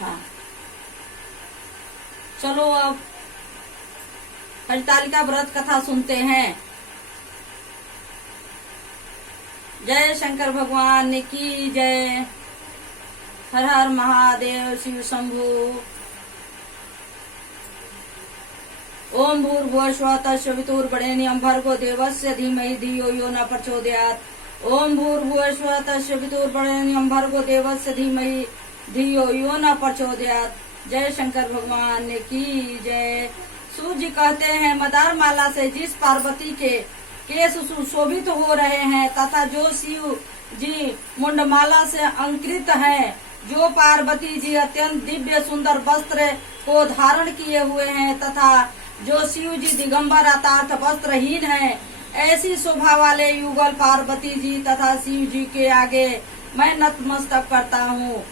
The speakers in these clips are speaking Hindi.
हाँ, चलो अब हरितालिका व्रत कथा सुनते हैं। जय शंकर भगवान की जय। हर हर महादेव शिव शंभु। ओम भूर्भुवस्सुः तत्सवितुर्वरेण्यं भर्गो देवस्य धीमहि धियो यो न प्रचोदयात्। ओम भूर्भुवस्सुः तत्सवितुर्वरेण्यं भर्गो देवस्य धीमहि धियो यो न प्रचोदयात्। जय शंकर भगवान की जय। सूर्य जी कहते हैं, मदार माला से जिस पार्वती के केश सुशोभित हो रहे हैं तथा जो शिव जी मुंडमाला से अंकृत हैं, जो पार्वती जी अत्यंत दिव्य सुंदर वस्त्र को धारण किए हुए हैं तथा जो शिव जी दिगंबर अर्थात वस्त्रहीन हैं, ऐसी शोभा वाले युगल पार्वती जी तथा शिव जी के आगे मैं नतमस्तक करता हूँ।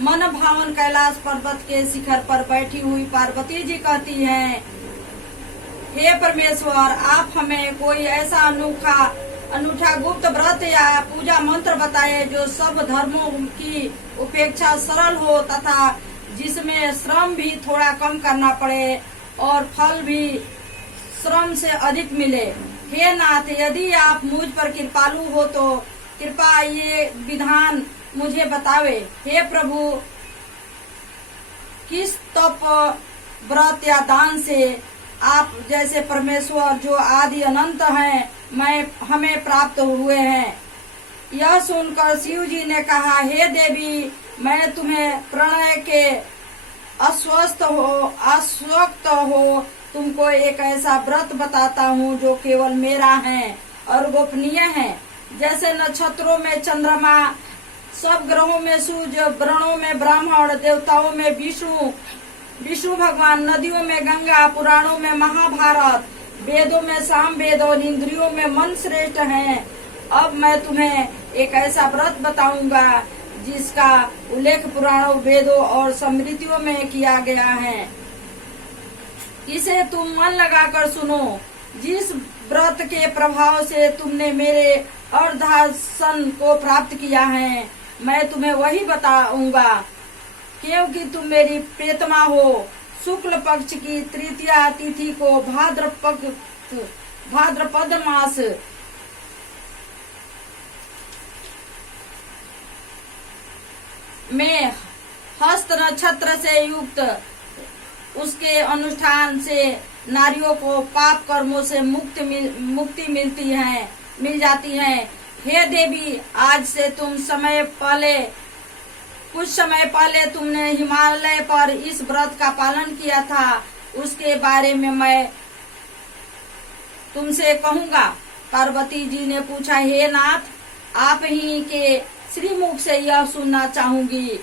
मन भावन कैलाश पर्वत के शिखर पर बैठी हुई पार्वती जी कहती हैं, हे परमेश्वर, आप हमें कोई ऐसा अनूठा गुप्त व्रत या पूजा मंत्र बताए जो सब धर्मों की उपेक्षा सरल हो तथा जिसमें श्रम भी थोड़ा कम करना पड़े और फल भी श्रम से अधिक मिले। हे नाथ, यदि आप मुझ पर कृपालु हो तो कृपा ये विधान मुझे बतावे। हे प्रभु, किस तप व्रत या दान से आप जैसे परमेश्वर जो आदि अनंत हैं हमें प्राप्त हुए हैं। यह सुनकर शिव जी ने कहा, हे देवी, मैं तुम्हें प्रणय के अस्वस्थ हो तुमको एक ऐसा व्रत बताता हूँ जो केवल मेरा है और गोपनीय है। जैसे नक्षत्रों में चंद्रमा, सब ग्रहों में सूर्य, व्रणों में ब्राह्मण, देवताओं में विष्णु भगवान, नदियों में गंगा, पुराणों में महाभारत, वेदों में सामवेद और इंद्रियों में मन श्रेष्ठ हैं। अब मैं तुम्हें एक ऐसा व्रत बताऊंगा जिसका उल्लेख पुराणों, वेदों और स्मृतियों में किया गया है। इसे तुम मन लगाकर सुनो। जिस व्रत के प्रभाव से तुमने मेरे अर्धासन को प्राप्त किया है, मैं तुम्हें वही बताऊंगा, क्योंकि तुम मेरी प्रियतमा हो। शुक्ल पक्ष की तृतीया तिथि को भाद्रपद मास में हस्त नक्षत्र से युक्त उसके अनुष्ठान से नारियों को पाप कर्मों से मुक्ति मिल जाती है। हे देवी, आज से कुछ समय पहले तुमने हिमालय पर इस व्रत का पालन किया था, उसके बारे में मैं तुमसे कहूँगा। पार्वती जी ने पूछा, हे नाथ, आप ही के श्रीमुख से यह सुनना चाहूंगी।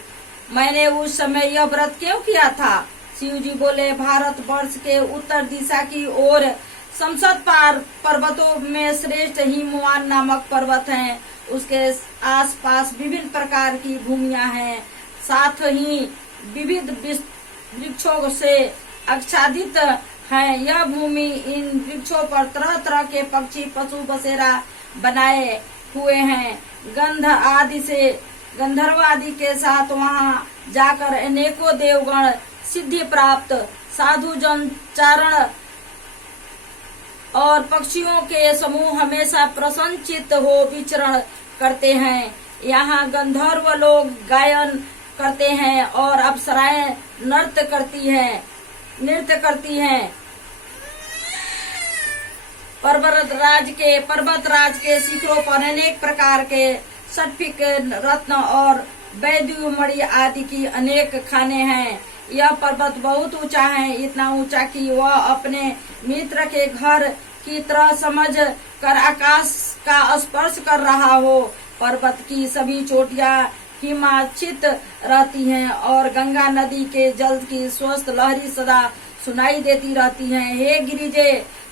मैंने उस समय यह व्रत क्यों किया था? शिव जी बोले, भारत वर्ष के उत्तर दिशा की ओर संसद पर्वतों में श्रेष्ठ हिमवान नामक पर्वत हैं। उसके आसपास विभिन्न प्रकार की भूमियां हैं, साथ ही विविध वृक्षों से आच्छादित है। यह भूमि इन वृक्षों पर तरह तरह के पक्षी पशु बसेरा बनाए हुए हैं। गंधर्व आदि के साथ वहां जाकर अनेकों देवगण सिद्धि प्राप्त साधु जन चारण और पक्षियों के समूह हमेशा प्रसन्नचित्त हो विचरण करते हैं। यहाँ गंधर्व लोग गायन करते हैं और अप्सराएं नृत्य करती हैं। पर्वतराज के शिखरों पर अनेक प्रकार के स्फटिक, रत्न और वैदुर्यमणि आदि की अनेक खाने हैं। यह पर्वत बहुत ऊंचा है, इतना ऊंचा कि वह अपने मित्र के घर की तरह समझ कर आकाश का स्पर्श कर रहा हो। पर्वत की सभी चोटियां हिमाच्छित रहती हैं और गंगा नदी के जल की स्वस्थ लहरी सदा सुनाई देती रहती हैं। हे गिरिजे,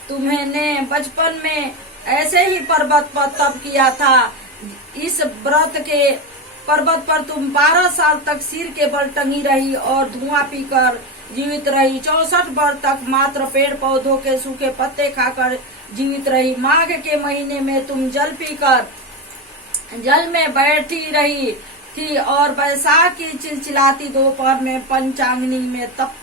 तुम्हें बचपन में ऐसे ही पर्वत पर तप किया था। इस व्रत के पर्वत पर तुम 12 साल तक सिर के बल टंगी रही और धुआं पीकर जीवित रही। 64 वर्ष तक मात्र पेड़ पौधों के सूखे पत्ते खाकर जीवित रही। माघ के महीने में तुम जल पीकर जल में बैठी रही थी और बैसाख की चिलचिलाती दोपहर में पंचाग्नि में तप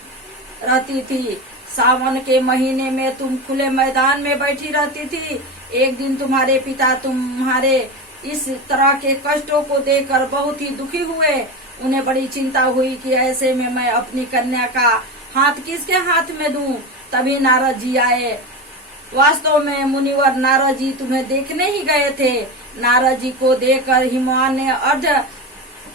रहती थी। सावन के महीने में तुम खुले मैदान में बैठी रहती थी। एक दिन तुम्हारे पिता तुम्हारे इस तरह के कष्टों को देखकर बहुत ही दुखी हुए। उन्हें बड़ी चिंता हुई कि ऐसे में मैं अपनी कन्या का हाथ किसके हाथ में दूं। तभी नारद जी आए। वास्तव में मुनिवर नारद जी तुम्हें देखने ही गए थे। नारद जी को देखकर हिमवान ने अर्ध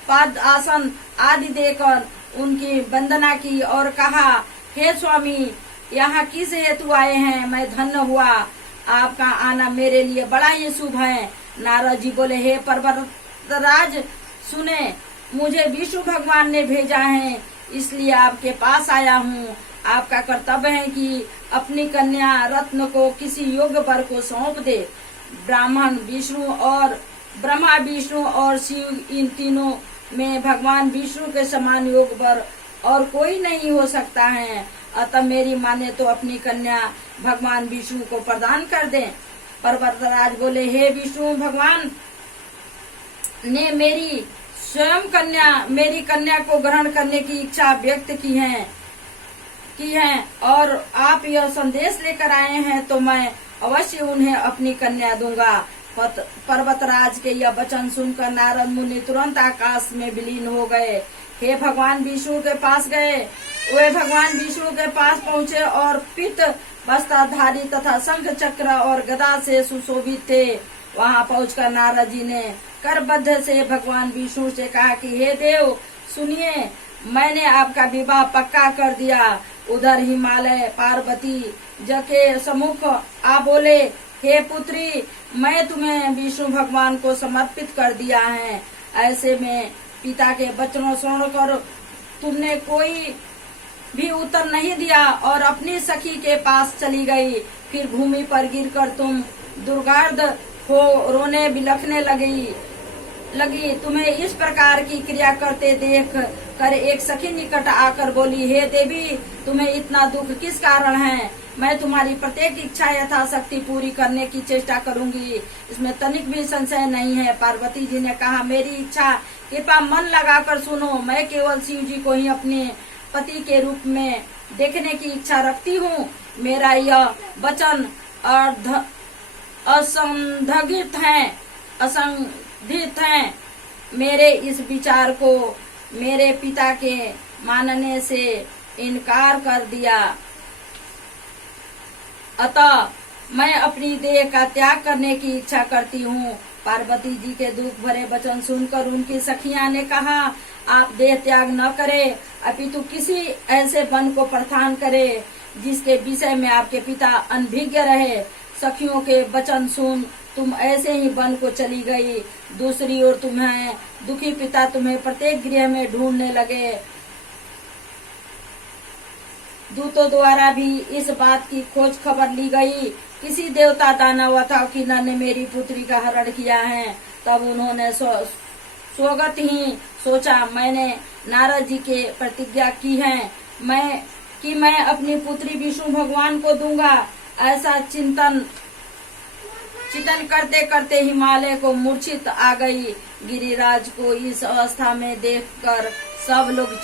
पाद आसन आदि देकर उनकी वंदना की और कहा, हे स्वामी, यहाँ किस हेतु आए हैं? मैं धन्य हुआ, आपका आना मेरे लिए बड़ा ही शुभ है। नारद जी बोले, हे पर्वतराज सुने, मुझे विष्णु भगवान ने भेजा है, इसलिए आपके पास आया हूँ। आपका कर्तव्य है कि अपनी कन्या रत्न को किसी योग्य वर को सौंप दे। ब्राह्मण विष्णु और ब्रह्मा विष्णु और शिव, इन तीनों में भगवान विष्णु के समान योग वर और कोई नहीं हो सकता है। अतः मेरी माने तो अपनी कन्या भगवान विष्णु को प्रदान कर दें। पर्वतराज बोले, हे विष्णु भगवान ने मेरी कन्या को ग्रहण करने की इच्छा व्यक्त की है और आप यह संदेश लेकर आए हैं तो मैं अवश्य उन्हें अपनी कन्या दूंगा। पर्वतराज के यह वचन सुनकर नारद मुनि तुरंत आकाश में विलीन हो गए। हे भगवान विष्णु के पास गए। वे भगवान विष्णु के पास पहुँचे और पीत वस्त्रधारी तथा शंख चक्र और गदा से सुशोभित थे। वहाँ पहुंचकर नारद जी ने करबद्ध से भगवान विष्णु से कहा कि हे देव सुनिए, मैंने आपका विवाह पक्का कर दिया। उधर हिमालय पार्वती जी के सम्मुख आ बोले, हे पुत्री, मैं तुम्हें विष्णु भगवान को समर्पित कर दिया है। ऐसे में पिता के वचनों सुनकर तुमने कोई भी उत्तर नहीं दिया और अपनी सखी के पास चली गई। फिर भूमि पर गिरकर तुम दुर्गार्ध हो रोने बिलखने लगी। तुम्हें इस प्रकार की क्रिया करते देख कर एक सखी निकट आकर बोली, हे देवी, तुम्हें इतना दुख किस कारण है? मैं तुम्हारी प्रत्येक इच्छा यथाशक्ति पूरी करने की चेष्टा करूंगी, इसमें तनिक भी संशय नहीं है। पार्वती जी ने कहा, मेरी इच्छा कृपा मन लगाकर सुनो। मैं केवल शिव जी को ही अपने पति के रूप में देखने की इच्छा रखती हूँ। मेरा यह वचन असंदिग्ध है। मेरे इस विचार को मेरे पिता के मानने से इनकार कर दिया, अतः मैं अपनी देह का त्याग करने की इच्छा करती हूँ। पार्वती जी के दुख भरे वचन सुनकर उनकी सखियां ने कहा, आप देह त्याग न करें, अपितु किसी ऐसे वन को प्रस्थान करें जिसके विषय में आपके पिता अनभिज्ञ रहे। सखियों के वचन सुन तुम ऐसे ही वन को चली गई। दूसरी ओर तुम्हें दुखी पिता तुम्हें प्रत्येक गृह में ढूंढने लगे। दूतों द्वारा भी इस बात की खोज खबर ली गई। किसी देवता दानव अथवा किन्नर ने मेरी पुत्री का हरण किया है। तब उन्होंने स्वगत ही सोचा, मैंने नारद जी के प्रतिज्ञा की है मैं अपनी पुत्री विष्णु भगवान को दूंगा। ऐसा चिंतन करते करते हिमालय को मूर्छित आ गई। गिरिराज को इस अवस्था में देखकर सब लोग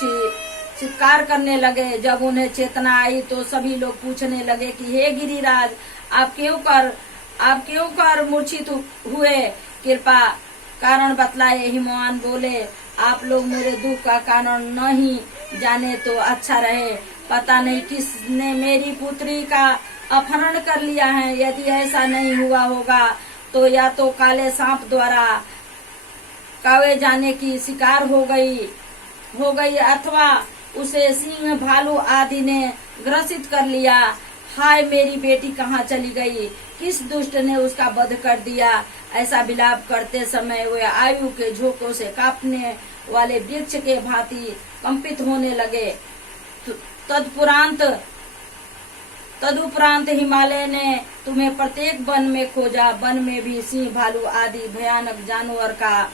चित्कार करने लगे। जब उन्हें चेतना आई तो सभी लोग पूछने लगे कि हे गिरिराज, आप क्यों कर मूर्छित हुए? कृपा कारण बतलाए। हिमवान बोले, आप लोग मेरे दुख का कारण नहीं जाने तो अच्छा रहे। पता नहीं किसने मेरी पुत्री का अपहरण कर लिया है। यदि ऐसा नहीं हुआ होगा तो या तो काले सांप द्वारा कावे जाने की शिकार हो गई अथवा उसे सिंह भालू आदि ने ग्रसित कर लिया। हाय, मेरी बेटी कहाँ चली गई? किस दुष्ट ने उसका वध कर दिया? ऐसा विलाप करते समय वे आयु के झोंकों से कांपने वाले वृक्ष के भांति कंपित होने लगे। तदुपरांत हिमालय ने तुम्हें प्रत्येक वन में खोजा। वन में भी सिंह भालू आदि भयानक जानवर का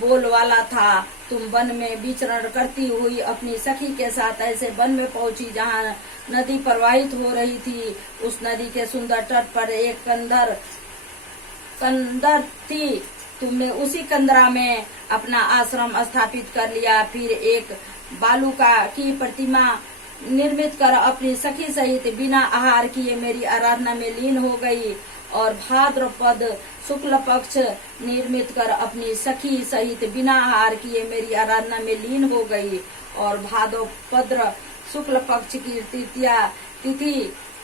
बोलवाला था। तुम वन में विचरण करती हुई अपनी सखी के साथ ऐसे वन में पहुंची जहाँ नदी प्रवाहित हो रही थी। उस नदी के सुंदर तट पर एक कंदर थी। तुमने उसी कंदरा में अपना आश्रम स्थापित कर लिया। फिर एक बालुका की प्रतिमा निर्मित कर अपनी सखी सहित बिना आहार किए मेरी आराधना में लीन हो गई और भाद्रपद शुक्ल पक्ष निर्मित कर अपनी सखी सहित बिना आहार किए मेरी आराधना में लीन हो गई और भाद्रपद शुक्ल पक्ष की तृतीया तिथि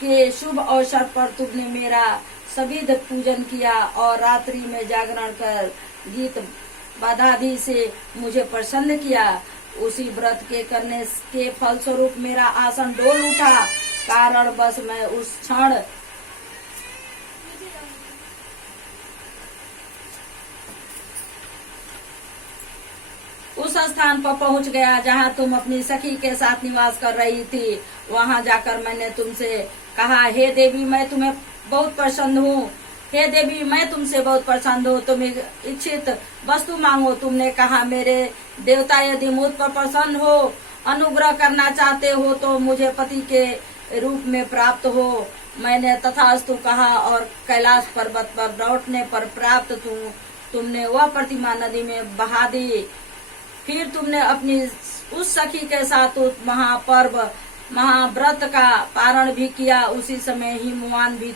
के शुभ अवसर पर तुमने मेरा सविध पूजन किया और रात्रि में जागरण कर गीत बाधादि से मुझे प्रसन्न किया। उसी व्रत के करने के फलस्वरूप मेरा आसन डोल उठा। कारण बस मैं उस क्षण उस स्थान पर पहुंच गया जहां तुम अपनी सखी के साथ निवास कर रही थी। वहां जाकर मैंने तुमसे कहा, हे देवी मैं तुम्हें बहुत प्रसन्न हूँ। हे देवी मैं तुमसे बहुत प्रसन्न हूँ, तुम इच्छित वस्तु मांगो। तुमने कहा, मेरे देवता यदि मुझ पर प्रसन्न हो, अनुग्रह करना चाहते हो तो मुझे पति के रूप में प्राप्त हो। मैंने तथास्तु कहा और कैलाश पर्वत पर लौटने पर प्राप्त तुमने वह प्रतिमा नदी में बहा दी। फिर तुमने अपनी उस सखी के साथ उस महापर्व महाव्रत का पारण भी किया। उसी समय हिमवान भी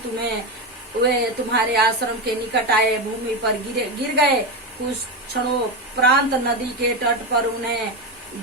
वे तुम्हारे आश्रम के निकट आए, भूमि पर गिर गए। कुछ क्षणों प्रांत नदी के तट पर उन्हें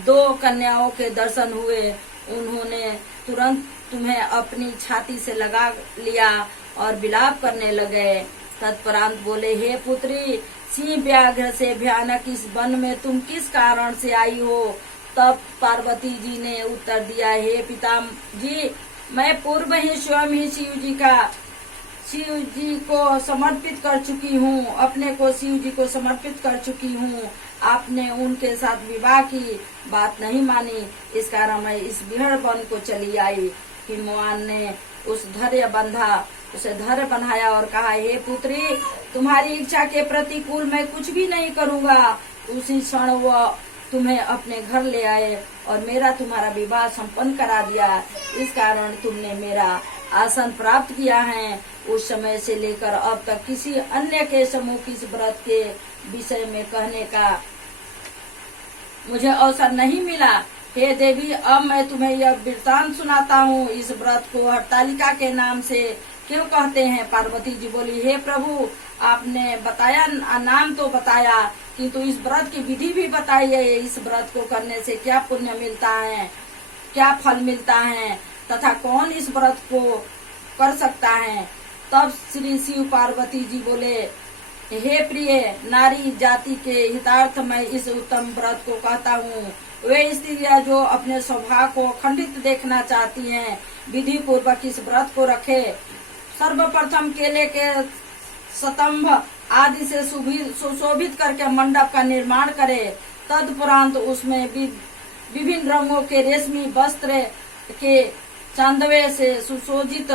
2 कन्याओं के दर्शन हुए। उन्होंने तुरंत तुम्हें अपनी छाती से लगा लिया और विलाप करने लगे। तत्परांत बोले, हे पुत्री, सिंह व्याघ्र से भयानक इस वन में तुम किस कारण से आई हो? तब पार्वती जी ने उत्तर दिया, हे पिताजी, मैं पूर्व ही स्वयं ही शिव जी को समर्पित कर चुकी हूँ, अपने को शिव जी को समर्पित कर चुकी हूँ। आपने उनके साथ विवाह की बात नहीं मानी, इस कारण मैं इस बिहड़ वन को चली आई। हिमवान ने उसे धैर्य बंधाया और कहा, हे पुत्री, तुम्हारी इच्छा के प्रतिकूल मैं कुछ भी नहीं करूँगा। उसी क्षण वह तुम्हें अपने घर ले आए और मेरा तुम्हारा विवाह संपन्न करा दिया। इस कारण तुमने मेरा आसन प्राप्त किया है। उस समय से लेकर अब तक किसी अन्य के समूह की इस व्रत के विषय में कहने का मुझे अवसर नहीं मिला। हे देवी, अब मैं तुम्हें यह वृत्तांत सुनाता हूँ। इस व्रत को हरतालिका के नाम से क्यों कहते हैं? पार्वती जी बोली, हे प्रभु, आपने बताया, नाम तो बताया, किंतु इस व्रत की विधि भी बताई है। इस व्रत को करने से क्या पुण्य मिलता है, क्या फल मिलता है, तथा कौन इस व्रत को कर सकता है? तब श्री शिव पार्वती जी बोले, हे प्रिय नारी जाति के हितार्थ मैं इस उत्तम व्रत को कहता हूँ। वे स्त्रियां जो अपने स्वभाव को खंडित देखना चाहती हैं, विधि पूर्वक इस व्रत को रखे। सर्वप्रथम केले के स्तंभ आदि से सुशोभित करके मंडप का निर्माण करे। तदुपरांत उसमें विभिन्न रंगों के रेशमी वस्त्र के चांदवे से सुशोभित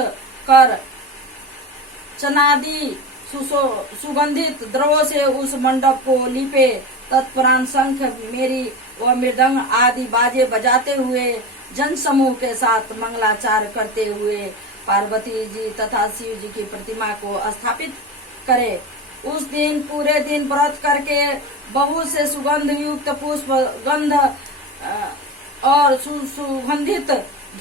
कर चनादि सुगंधित द्रवों से उस मंडप को लीपे। तत्परांत शंख, मेरी व मृदंग आदि बाजे बजाते हुए जन समूह के साथ मंगलाचार करते हुए पार्वती जी तथा शिव जी की प्रतिमा को स्थापित करे। उस दिन पूरे दिन व्रत करके बहुत से सुगंध युक्त पुष्प, गंध और सुगंधित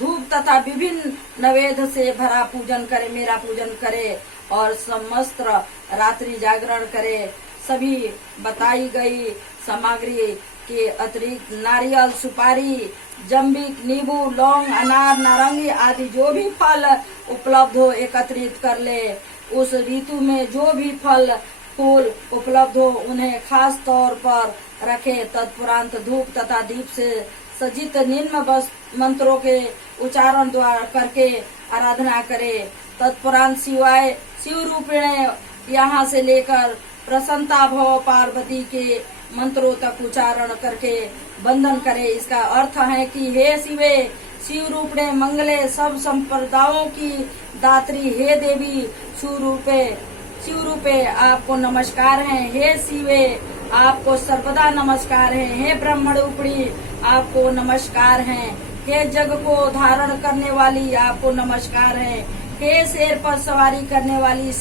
धूप तथा विभिन्न नैवेद्य से भरा पूजन करे, मेरा पूजन करे और समस्त रात्रि जागरण करे। सभी बताई गई सामग्री के अतिरिक्त नारियल, सुपारी, जम्बिक, नींबू, लौंग, अनार, नारंगी आदि जो भी फल उपलब्ध हो एकत्रित कर ले। उस ऋतु में जो भी फल फूल उपलब्ध हो उन्हें खास तौर पर रखे। तत्परांत धूप तथा दीप से सज्जित निम्न मंत्रों के उच्चारण द्वारा करके आराधना करे। तत्परांत शिव रूपिणे यहाँ से लेकर प्रसन्नता भव पार्वती के मंत्रों तक उच्चारण करके बंधन करे। इसका अर्थ है कि हे शिवे, शिव रूपणे मंगले, सब संप्रदायों की दात्री, हे देवी शिव रूपे आपको नमस्कार है। हे शिवे, आपको सर्वदा नमस्कार है। हे ब्रह्मण रूपिणी, आपको नमस्कार है। हे जग को धारण करने वाली, आपको नमस्कार है। हे शेर पर सवारी करने वाली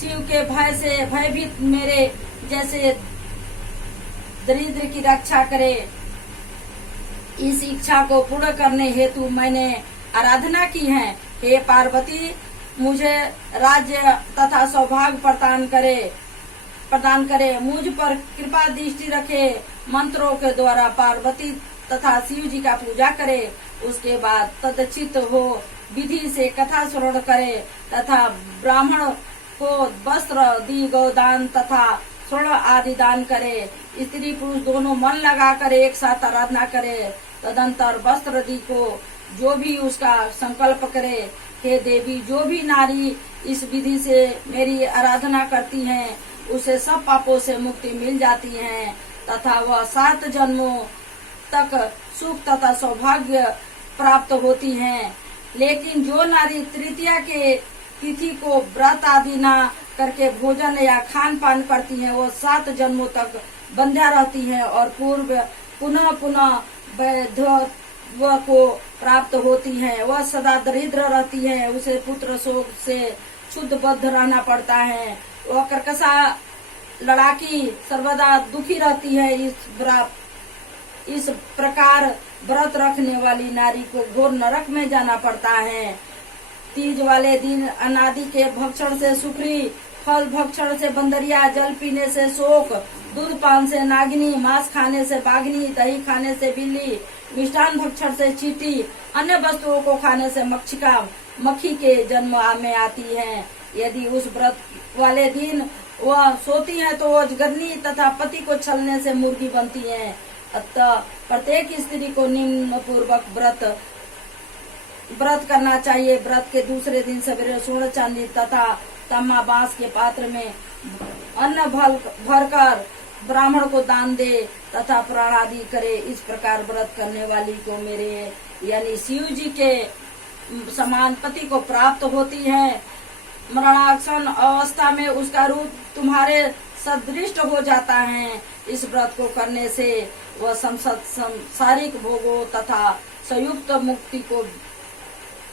शिव के भय से भयभीत मेरे जैसे दरिद्र की रक्षा करे। इस इच्छा को पूर्ण करने हेतु मैंने आराधना की है। हे पार्वती, मुझे राज्य तथा सौभाग्य प्रदान करे, मुझ पर कृपा दृष्टि रखे। मंत्रों के द्वारा पार्वती तथा शिव जी का पूजा करे। उसके बाद तदचित हो विधि से कथा श्रवण करे तथा ब्राह्मण को वस्त्र दी गौदान तथा स्वर्ण आदि दान करे। स्त्री पुरुष दोनों मन लगाकर एक साथ आराधना करे। तदंतर वस्त्र दी को जो भी उसका संकल्प करे। हे देवी, जो भी नारी इस विधि से मेरी आराधना करती हैं, उसे सब पापों से मुक्ति मिल जाती है तथा वह 7 जन्मों तक सुख तथा सौभाग्य प्राप्त होती हैं। लेकिन जो नारी तृतीया के तिथि को व्रत आदि न करके भोजन या खान पान करती हैं, वो 7 जन्मों तक बंध्या रहती हैं और पुनः वैधव्य को प्राप्त होती हैं। वह सदा दरिद्र रहती है, उसे पुत्र शोक से क्षुब्ध बद्ध रहना पड़ता है। वह कर्कशा लड़ाकी सर्वदा दुखी रहती है। इस प्रकार व्रत रखने वाली नारी को घोर नरक में जाना पड़ता है। तीज वाले दिन अनादि के भक्षण से सुखरी, फल भक्षण से बंदरिया, जल पीने से शोक, दूध पान से नागिनी, मांस खाने से बाघनी, दही खाने से बिल्ली, मिष्ठान भक्षण से चींटी, अन्य वस्तुओं को खाने से मक्खी के जन्म में आती है। यदि उस व्रत वाले दिन वह सोती है तो अजगरनी तथा पति को छलने से मुर्गी बनती है। अतः प्रत्येक स्त्री को निम्न पूर्वक व्रत करना चाहिए। व्रत के दूसरे दिन सवेरे स्वर्ण चांदी तथा तम्मा बांस के पात्र में अन्न भरकर ब्राह्मण को दान दे तथा प्राण आदि करे। इस प्रकार व्रत करने वाली को मेरे यानी शिव जी के समान पति को प्राप्त होती है। मरणासन अवस्था में उसका रूप तुम्हारे सदृष्ट हो जाता है। इस व्रत को करने से वह संसारिक भोगों तथा संयुक्त मुक्ति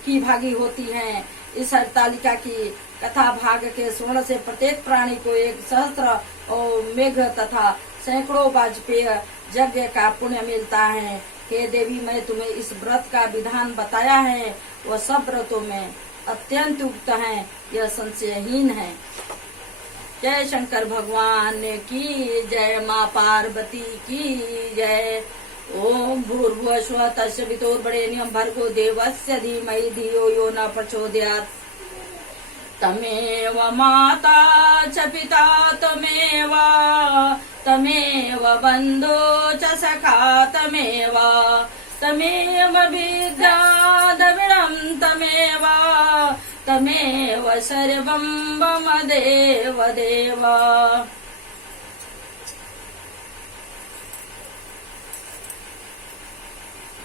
की भागी होती है। इस हरतालिका की कथा भाग के स्वर्ण से प्रत्येक प्राणी को 1 सहस्त्र और मेघ तथा सैकड़ों वाजपेय यज्ञ का पुण्य मिलता है। हे देवी, मैं तुम्हें इस व्रत का विधान बताया है, वह सब व्रतों में अत्यंत युक्त है, यह संशयहीन है। जय शंकर भगवान की जय, माँ पार्वती की जय। ओम भूर्भुवः स्वः तस्य वितुर्वरेण्यं भर्गो देवस्य धीमहि धियो यो न प्रचोदयात्। तमेव माता च पिता तमेव बन्धो च सखा तमेव विद्या द्रविणं तमेव सर्वं मम देव।